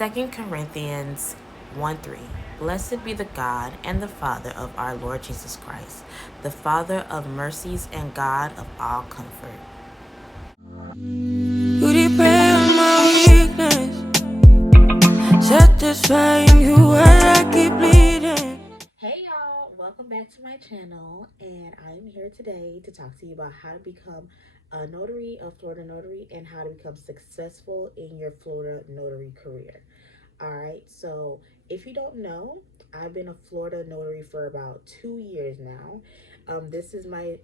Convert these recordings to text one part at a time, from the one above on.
2 Corinthians 1:3. Blessed be the God and the Father of our Lord Jesus Christ, the Father of mercies and God of all comfort. You depend on my weakness, satisfying you while I keep bleeding. Hey y'all, welcome back to my channel, and I am here today to talk to you about how to become a notary, a Florida notary, and how to become successful in your Florida notary career. All right, so if you don't know, I've been a Florida notary for about 2 years now. This is my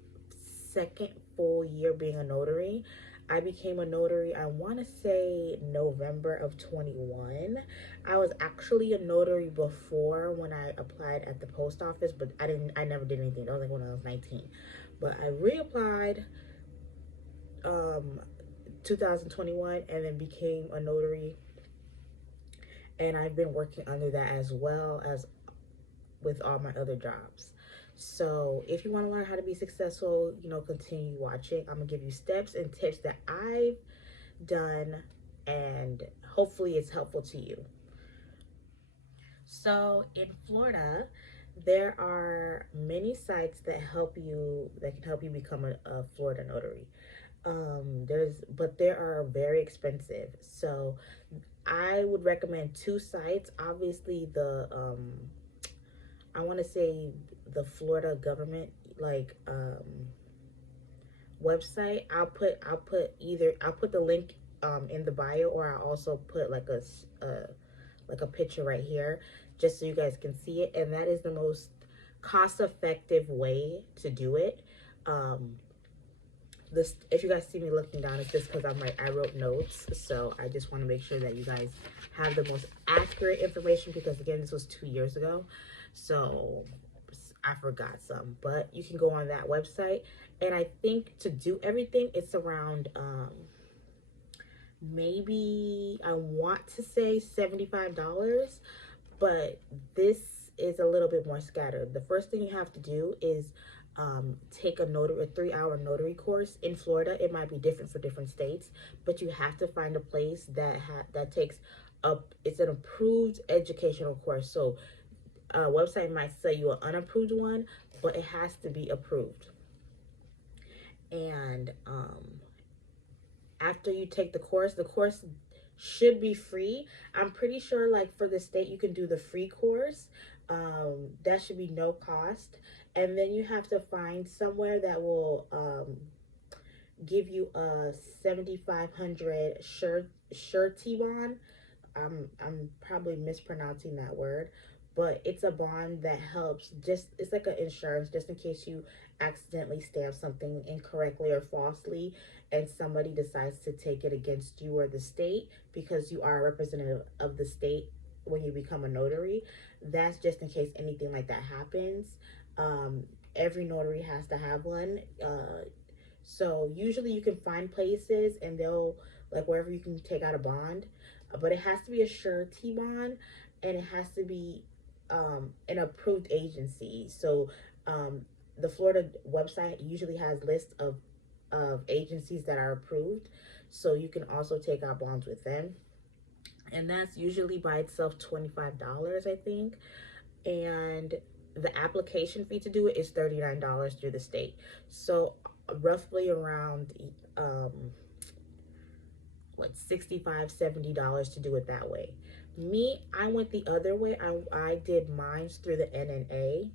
second full year being a notary. I became a notary, I want to say November of 21. I was actually a notary before when I applied at the post office, but I never did anything. That was like when I was 19. But I reapplied 2021 and then became a notary, and I've been working under that as well as with all my other jobs. So if you want to learn how to be successful, continue watching. I'm gonna give you steps and tips that I've done, and hopefully it's helpful to you. So in Florida, there are many sites that can help you become a Florida notary. But they are very expensive. So I would recommend two sites. Obviously, I want to say the Florida government website. I'll put the link in the bio, or I'll also put like a picture right here just so you guys can see it. And that is the most cost-effective way to do it. This, if you guys see me looking down, it's just because I wrote notes, so I just want to make sure that you guys have the most accurate information, because again, this was 2 years ago, so I forgot some. But you can go on that website, and I think to do everything, it's around maybe, I want to say $75, but this is a little bit more scattered. The first thing you have to do is take a 3-hour notary course. In Florida, it might be different for different states, but you have to find a place that takes it's an approved educational course. So a website might say you an unapproved one, but it has to be approved. And after you take the course should be free. I'm pretty sure, like, for the state, you can do the free course. That should be no cost. And then you have to find somewhere that will give you a 7,500 surety bond. I'm probably mispronouncing that word, but it's a bond that helps. It's like an insurance, just in case you accidentally stamp something incorrectly or falsely, and somebody decides to take it against you or the state, because you are a representative of the state when you become a notary. That's just in case anything like that happens. Every notary has to have one. So usually you can find places, and they'll, like, wherever you can take out a bond, but it has to be a surety bond, and it has to be an approved agency. So the Florida website usually has lists of agencies that are approved, so you can also take out bonds with them, and that's usually by itself $25, I think. And the application fee to do it is $39 through the state. So roughly around $65-70 to do it that way. Me, I went the other way. I did mines through the NNA,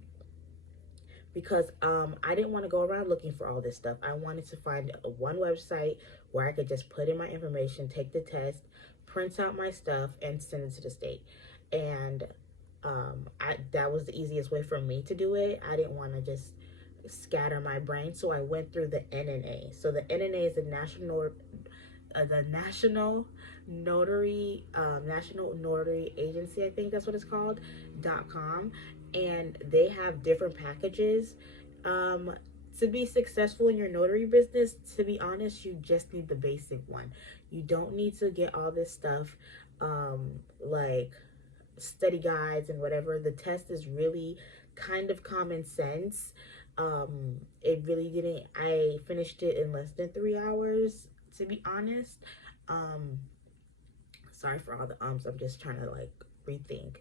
because I didn't want to go around looking for all this stuff. I wanted to find one website where I could just put in my information, take the test, print out my stuff, and send it to the state. And that was the easiest way for me to do it. I didn't want to just scatter my brain, so I went through the NNA. So the NNA is the National Notary Agency, I think that's what it's called, .com, and they have different packages. To be successful in your notary business, to be honest, you just need the basic one. You don't need to get all this stuff, like study guides and whatever. The test is really kind of common sense. It really didn't, I finished it in less than 3 hours, to be honest. Sorry for all the ums. I'm just trying to like rethink.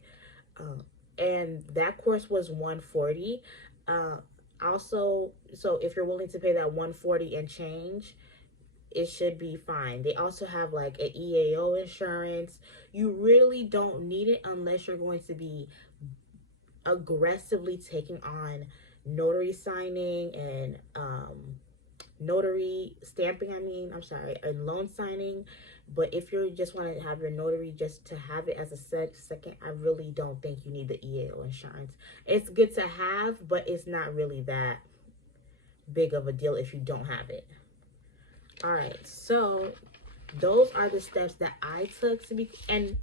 Um, and that course was 140. Also, so if you're willing to pay that 140 and change, it should be fine. They also have like an EAO insurance. You really don't need it unless you're going to be aggressively taking on notary signing and notary stamping, and loan signing. But if you just want to have your notary just to have it as a second, I really don't think you need the EAO insurance. It's good to have, but it's not really that big of a deal if you don't have it. All right, so those are the steps that I took to be, and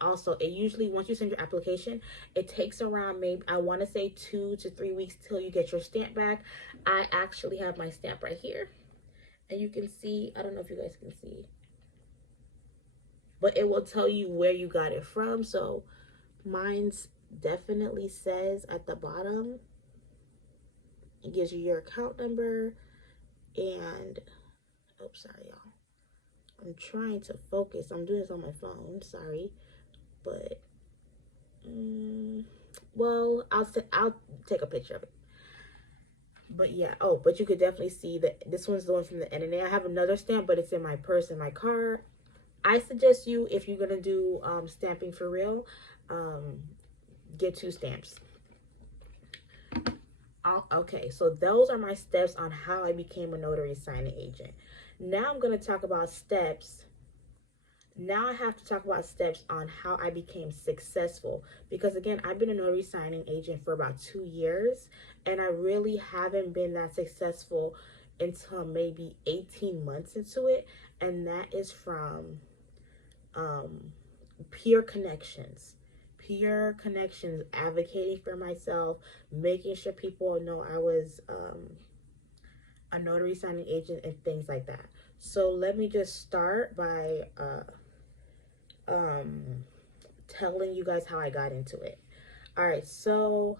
also it usually, once you send your application, it takes around, maybe I want to say 2 to 3 weeks till you get your stamp back. I actually have my stamp right here, and you can see, I don't know if you guys can see, but it will tell you where you got it from. So mine's definitely says at the bottom, it gives you your account number, and oh, sorry y'all, I'm trying to focus. I'm doing this on my phone. Sorry, but well, I'll take a picture of it. But yeah. Oh, but you could definitely see that this one's the one from the NNA. I have another stamp, but it's in my purse in my car. I suggest you, if you're gonna do stamping for real, get 2 stamps. Okay, so those are my steps on how I became a notary signing agent. Now I'm gonna talk about steps. Now I have to talk about steps on how I became successful, because again, I've been a notary signing agent for about 2 years, and I really haven't been that successful until maybe 18 months into it, and that is from peer connections. Peer connections, advocating for myself, making sure people know I was a notary signing agent and things like that. So let me just start by telling you guys how I got into it. All right, so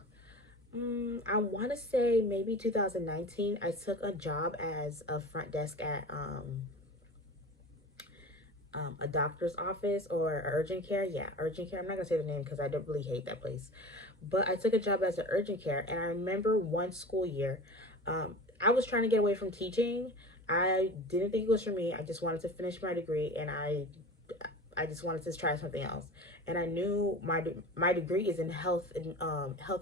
I want to say maybe 2019, I took a job as a front desk at a doctor's office or urgent care. Yeah, urgent care. I'm not gonna say the name because I don't really hate that place, but I took a job as an urgent care, and I remember one school year, I was trying to get away from teaching. I didn't think it was for me. I just wanted to finish my degree, and I just wanted to try something else. And I knew my degree is in health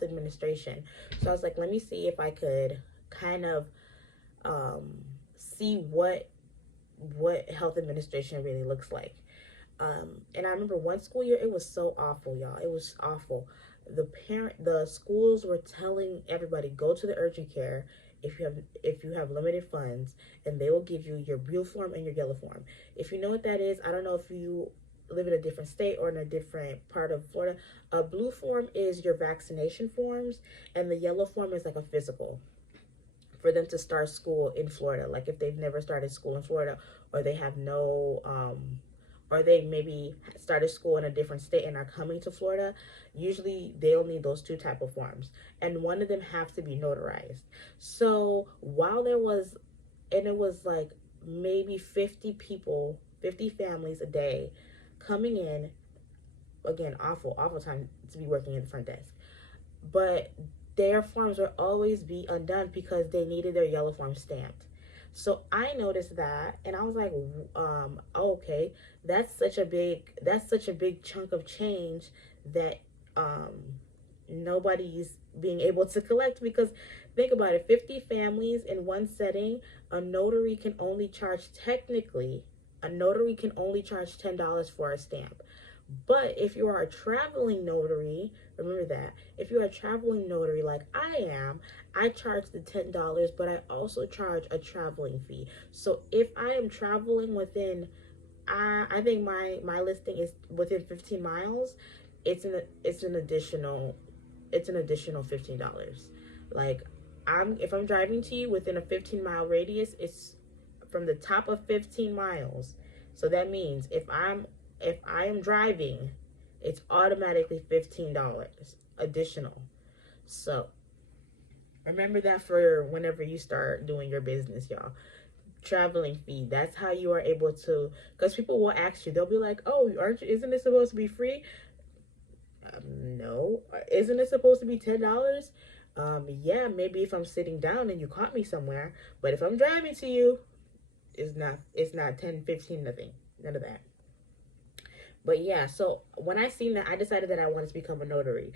administration, so I was like, let me see if I could kind of see what health administration really looks like. And I remember one school year, it was so awful, y'all. It was awful. The schools were telling everybody, go to the urgent care if you have limited funds, and they will give you your blue form and your yellow form. If you know what that is, I don't know if you live in a different state or in a different part of Florida. A blue form is your vaccination forms, and the yellow form is like a physical for them to start school in Florida. Like if they've never started school in Florida, or they have no or they maybe started school in a different state and are coming to Florida, usually they'll need those 2 type of forms, and one of them have to be notarized. So while there was, and it was like maybe 50 people, 50 families a day coming in. Again, awful time to be working in the front desk, but their forms would always be undone because they needed their yellow form stamped. So I noticed that, and I was like, okay, that's such a big chunk of change that nobody's being able to collect. Because think about it, 50 families in one setting, a notary can only charge $10 for a stamp. But if you are a traveling notary, remember that. If you're a traveling notary like I am, I charge the $10, but I also charge a traveling fee. So if I am traveling within, I think my listing is within 15 miles, it's an additional $15. Like if I'm driving to you within a 15-mile radius, it's from the top of 15 miles. So that means if I am driving, it's automatically $15 additional. So remember that for whenever you start doing your business, y'all. traveling fee. That's how you are able to, because people will ask you, they'll be like, oh, aren't you, isn't it supposed to be free? No. Isn't it supposed to be $10? Yeah, maybe if I'm sitting down and you caught me somewhere, but if I'm driving to you, it's not 10, 15, nothing. None of that. But yeah, so when I seen that, I decided that I wanted to become a notary.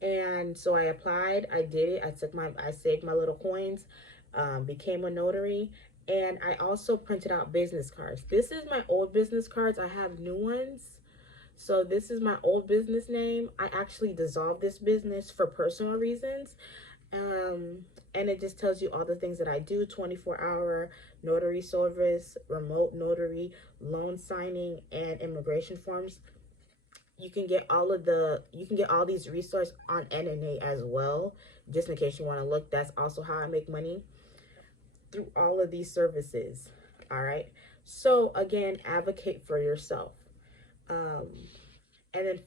And so I applied, I did it. I saved my little coins, became a notary, and I also printed out business cards. This is my old business cards. I have new ones. So this is my old business name. I actually dissolved this business for personal reasons. Um, and it just tells you all the things that I do: 24-hour notary service, remote notary, loan signing, and immigration forms. You can get all these resources on NNA as well, just in case you want to look. That's also how I make money through all of these services. All right. So again, advocate for yourself. Um, and then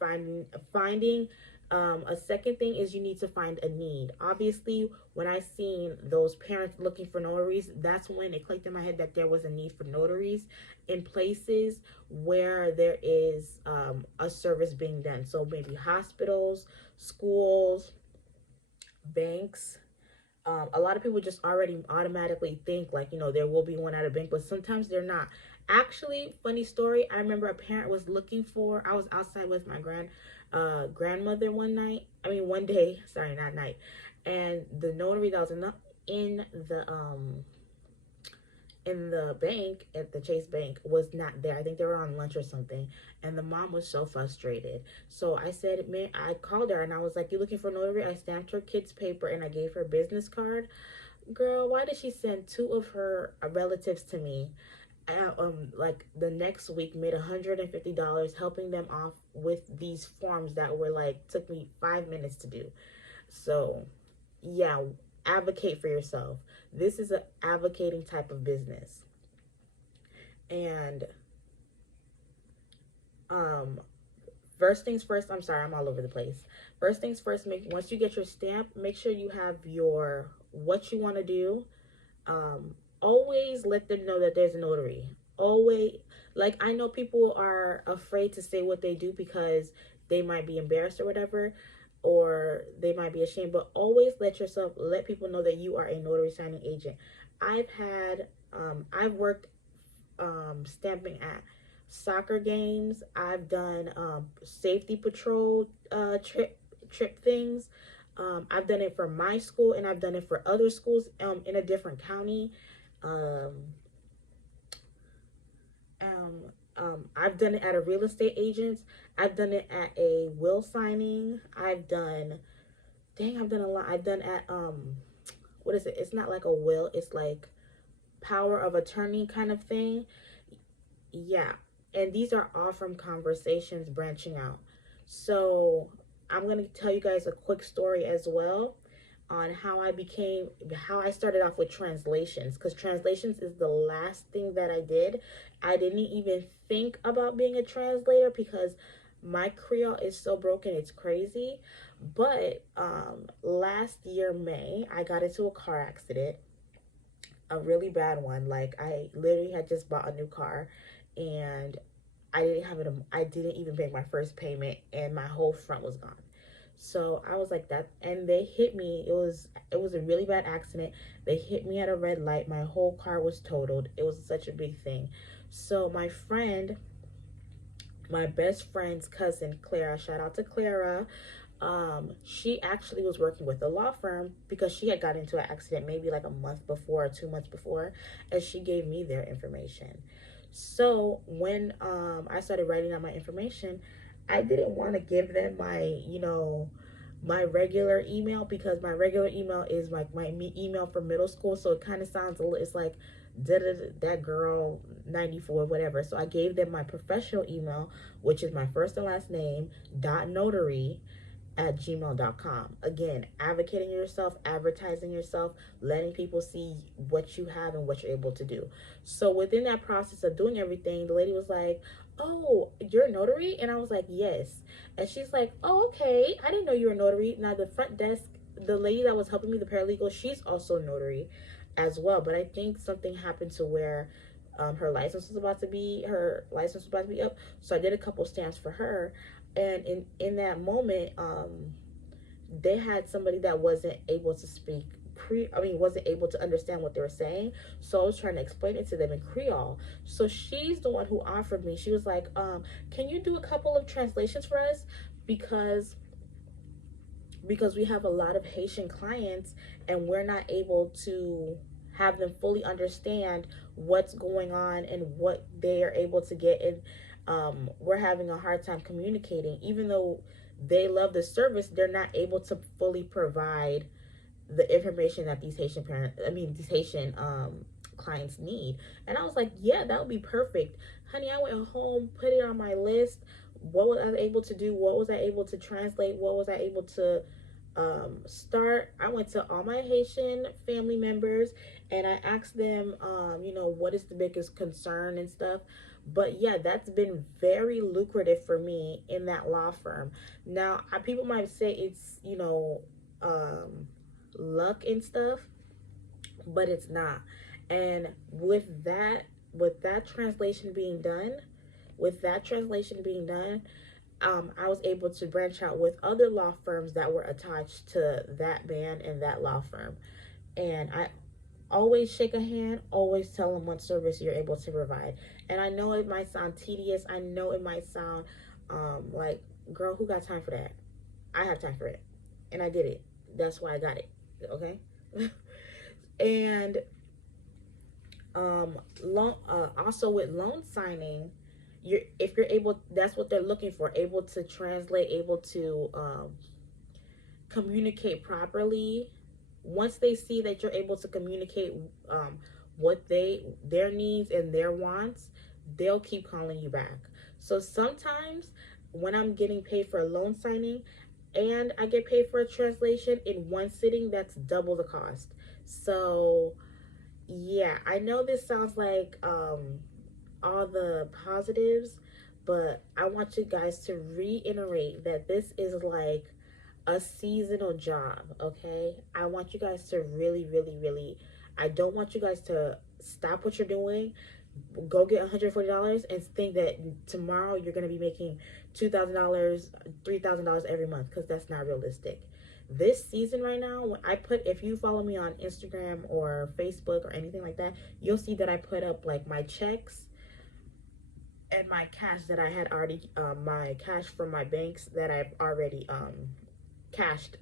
finding a second thing is you need to find a need. Obviously, when I seen those parents looking for notaries, that's when it clicked in my head that there was a need for notaries in places where there is a service being done. So maybe hospitals, schools, banks. A lot of people just already automatically think like, there will be one at a bank, but sometimes they're not. Actually, funny story, I remember a parent was looking for, I was outside with my grandmother one day, sorry, not night. And the notary that was in the in the bank at the Chase Bank was not there. I think they were on lunch or something. And the mom was so frustrated. So I said, man, I called her and I was like, you looking for a notary? I stamped her kid's paper and I gave her a business card. Girl, why did she send two of her relatives to me? Like the next week, made $150 helping them off with these forms that were like, took me 5 minutes to do. So yeah, advocate for yourself. This is an advocating type of business. And um first things first, I'm sorry, I'm all over the place. First things first, once you get your stamp, make sure you have your what you want to do. Always let them know that there's a notary. Always, like, I know people are afraid to say what they do because they might be embarrassed or whatever, or they might be ashamed, but always let people know that you are a notary signing agent. I've worked stamping at soccer games. I've done safety patrol trip things. I've done it for my school and I've done it for other schools in a different county. Um, I've done it at a real estate agent's. I've done it at a will signing. I've done a lot. I've done at what is it? It's not like a will. It's like power of attorney kind of thing. Yeah. And these are all from conversations branching out. So I'm going to tell you guys a quick story as well on how I started off with translations, because translations is the last thing that I did. I didn't even think about being a translator because my Creole is so broken, it's crazy. But last year, May, I got into a car accident, a really bad one. Like, I literally had just bought a new car and I didn't even make my first payment and my whole front was gone. So I was like that, and they hit me. It was a really bad accident. They hit me at a red light. My whole car was totaled. It was such a big thing. So my best friend's cousin, Clara, shout out to Clara. She actually was working with a law firm because she had got into an accident maybe like a month before or 2 months before, and she gave me their information. So when I started writing out my information, I didn't want to give them my regular email, because my regular email is like my email from middle school. So it kind of sounds it's like that girl 94 whatever. So I gave them my professional email, which is my first and last name .notary at gmail.com. Again, advocating yourself, advertising yourself, letting people see what you have and what you're able to do. So within that process of doing everything, the lady was like, oh, you're a notary? And I was like, yes. And she's like, oh, okay, I didn't know you were a notary. Now the front desk, the lady that was helping me, the paralegal, she's also a notary. as well. But I think something happened to where her license was about to be up. So I did a couple stamps for her, and in that moment, they had somebody that wasn't able to speak wasn't able to understand what they were saying. So I was trying to explain it to them in Creole. So she's the one who offered me. She was like, can you do a couple of translations for us? Because we have a lot of Haitian clients and we're not able to have them fully understand what's going on and what they are able to get. And we're having a hard time communicating. Even though they love the service, they're not able to fully provide the information that these Haitian clients need. And I was like, yeah, that would be perfect. Honey, I went home, put it on my list. What was I able to do? What was I able to translate? What was I able to start? I went to all my Haitian family members and I asked them, what is the biggest concern and stuff. But yeah, that's been very lucrative for me in that law firm. Now, people might say it's, luck and stuff, but it's not. And with that translation being done, I was able to branch out with other law firms that were attached to that band and that law firm. And I always shake a hand, always tell them what service you're able to provide. And I know it might sound tedious. I know it might sound like, girl, who got time for that? I have time for it. And I did it. That's why I got it. Okay? And also with loan signing, if you're able, that's what they're looking for, able to translate, able to communicate properly. Once they see that you're able to communicate what their needs and their wants, they'll keep calling you back. So sometimes when I'm getting paid for a loan signing and I get paid for a translation in one sitting, that's double the cost. So yeah, I know this sounds like all the positives, but I want you guys to reiterate that this is like a seasonal job, okay? I want you guys to really, really, really, I don't want you guys to stop what you're doing, go get $140 and think that tomorrow you're going to be making $2,000, $3,000 every month, because that's not realistic. This season right now, if you follow me on Instagram or Facebook or anything like that, you'll see that I put up like my checks and my cash that I had already, my cash from my banks that I've already cashed.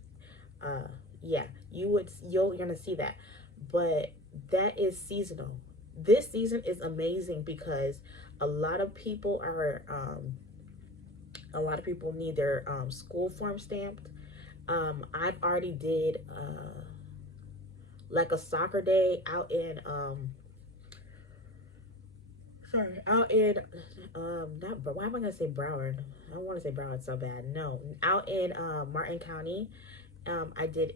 Yeah, you're gonna see that. But that is seasonal. This season is amazing because a lot of people need their school form stamped. I've already did like a soccer day out in not, why am I gonna say Broward? I don't want to say Broward so bad. No, out in Martin County. I did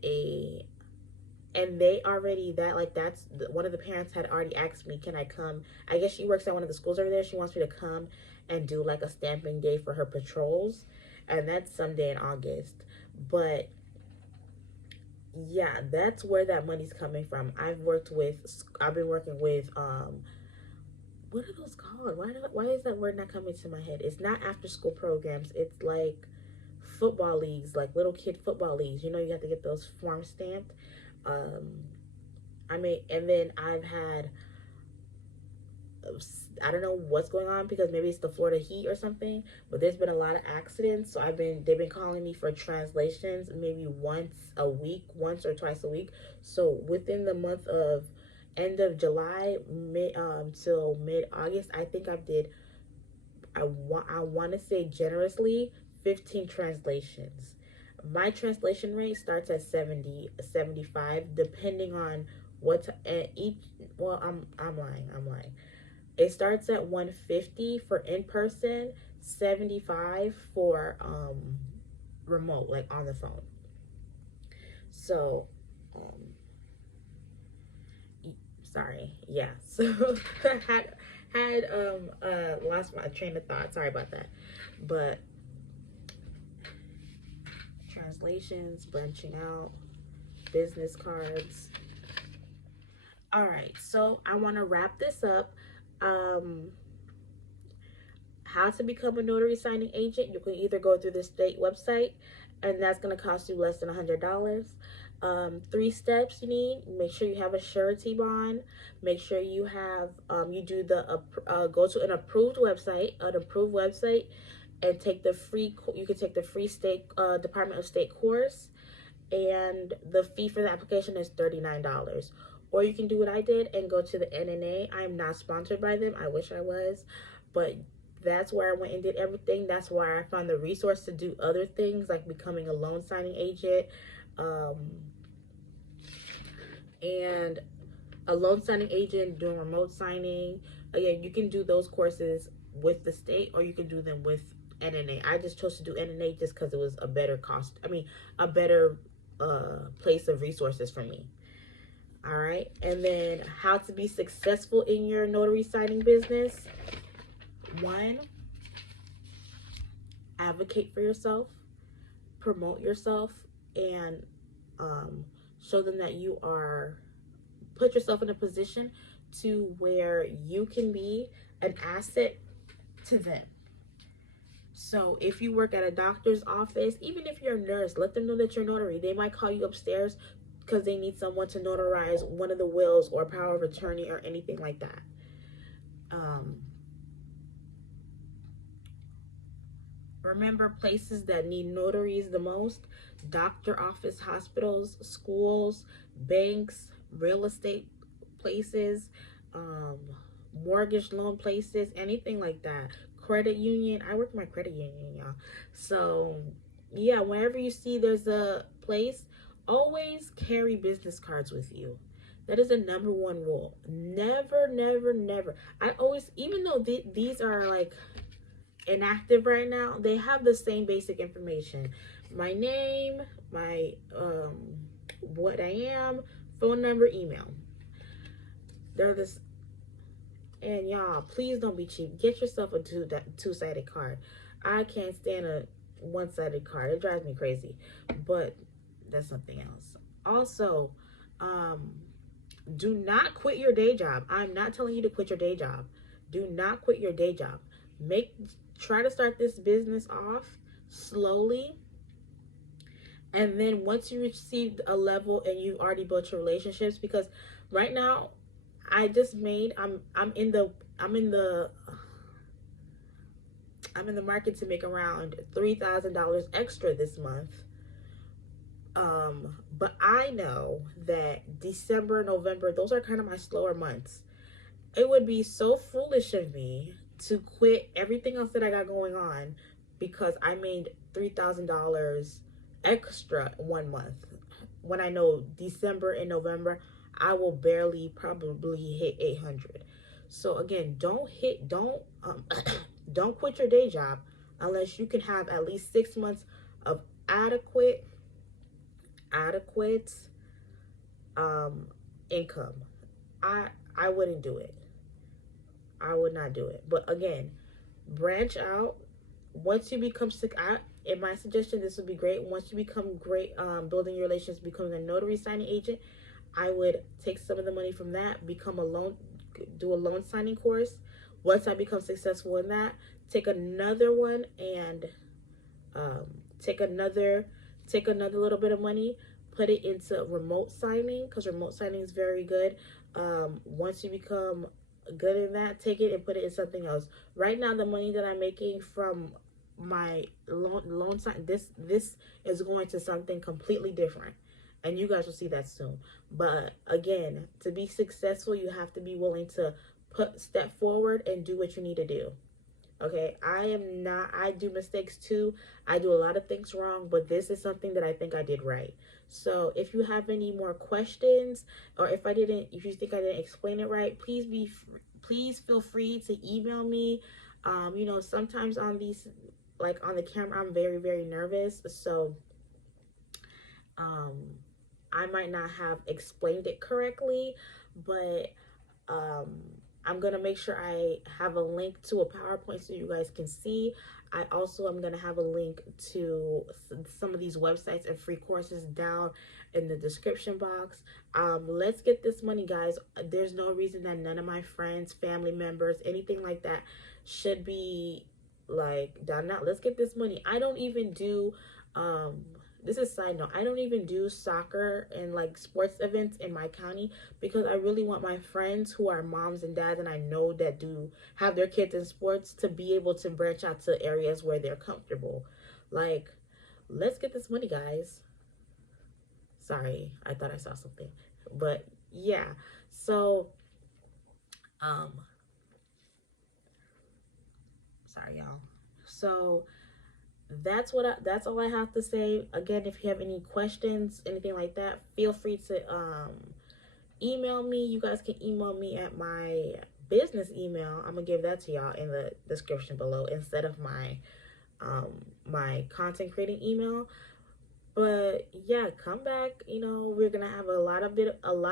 and they already, that's one of the parents had already asked me, can I come? I guess she works at one of the schools over there. She wants me to come and do like a stamping day for her patrols, and that's someday in August. But yeah, that's where that money's coming from. I've been working with what are those called? Why is that word not coming to my head? It's not after school programs. It's like football leagues, like little kid football leagues. You have to get those forms stamped. And then I've had, I don't know what's going on, because maybe it's the Florida heat or something, but there's been a lot of accidents. So they've been calling me for translations maybe once or twice a week. So within the month of end of July, till mid-August, I think I want to say generously 15 translations. My translation rate starts at 70, 75, depending on I'm lying. It starts at 150 for in-person, 75 for remote, like on the phone. So sorry, yeah. So I had lost my train of thought. Sorry about that. But translations, branching out, business cards. All right, so I want to wrap this up. Um, how to become a notary signing agent. You can either go through the state website, and that's going to cost you less than $100. 3 steps you need: make sure you have a surety bond, make sure you have you do the go to an approved website, and take the free you can take the free state Department of State course, and the fee for the application is $39. Or you can do what I did and go to the NNA. I'm not sponsored by them. I wish I was, but that's where I went and did everything. That's why I found the resource to do other things like becoming a loan signing agent, and a loan signing agent, doing remote signing. Again, you can do those courses with the state, or you can do them with NNA. I just chose to do NNA just because it was a better cost. I mean, a better place of resources for me. All right. And then how to be successful in your notary signing business. 1, advocate for yourself, promote yourself, and show them that you are, put yourself in a position to where you can be an asset to them. So if you work at a doctor's office, even if you're a nurse, let them know that you're notary. They might call you upstairs because they need someone to notarize one of the wills or power of attorney or anything like that. Remember places that need notaries the most: doctor office, hospitals, schools, banks, real estate places, mortgage loan places, anything like that. Credit union. I work in my credit union, y'all. So yeah, whenever you see there's a place, always carry business cards with you. That is the number one rule. Never, never, never. I always, even though these are like inactive right now, they have the same basic information: my name, my what I am, phone number, email. They're this. And y'all, please don't be cheap. Get yourself a two-sided card. I can't stand a one-sided card. It drives me crazy. But that's something else. Also, do not quit your day job. I'm not telling you to quit your day job. Do not quit your day job. Try to start this business off slowly, and then once you receive a level and you've already built your relationships, because right now I just made I'm in the market to make around $3,000 extra this month. But I know that December, November, those are kind of my slower months. It would be so foolish of me to quit everything else that I got going on because I made $3,000 extra 1 month, when I know December and November I will barely probably hit 800. So again, don't quit your day job unless you can have at least 6 months of adequate income. I wouldn't do it. I would not do it. But again, branch out. Once you become sick, in my suggestion, this would be great. Once you become great, building your relations, becoming a notary signing agent, I would take some of the money from that, do a loan signing course. Once I become successful in that, take another one and take another little bit of money, put it into remote signing, because remote signing is very good. Once you become good in that, take it and put it in something else. Right now, the money that I'm making from my loan sign, this is going to something completely different, and you guys will see that soon. But again, to be successful, you have to be willing to step forward and do what you need to do. Okay, I do mistakes too. I do a lot of things wrong, but this is something that I think I did right. So if you have any more questions, or if you think I didn't explain it right, please feel free to email me. Sometimes on these, like on the camera, I'm very, very nervous. So, I might not have explained it correctly, but, I'm going to make sure I have a link to a PowerPoint so you guys can see. I also am going to have a link to some of these websites and free courses down in the description box. Let's get this money, guys. There's no reason that none of my friends, family members, anything like that should be like done. Now let's get this money. I don't even do this is side note, I don't even do soccer and like sports events in my county because I really want my friends who are moms and dads and I know that do have their kids in sports to be able to branch out to areas where they're comfortable. Like, let's get this money, guys. Sorry, I thought I saw something. But yeah. So um sorry y'all. So that's all I have to say. Again, if you have any questions, anything like that, feel free to email me. You guys can email me at my business email. I'm gonna give that to y'all in the description below instead of my content creating email. But yeah, come back. We're gonna have a lot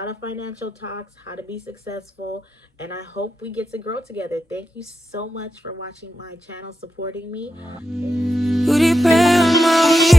of financial talks, how to be successful, and I hope we get to grow together. Thank you so much for watching my channel, supporting me. You depend on my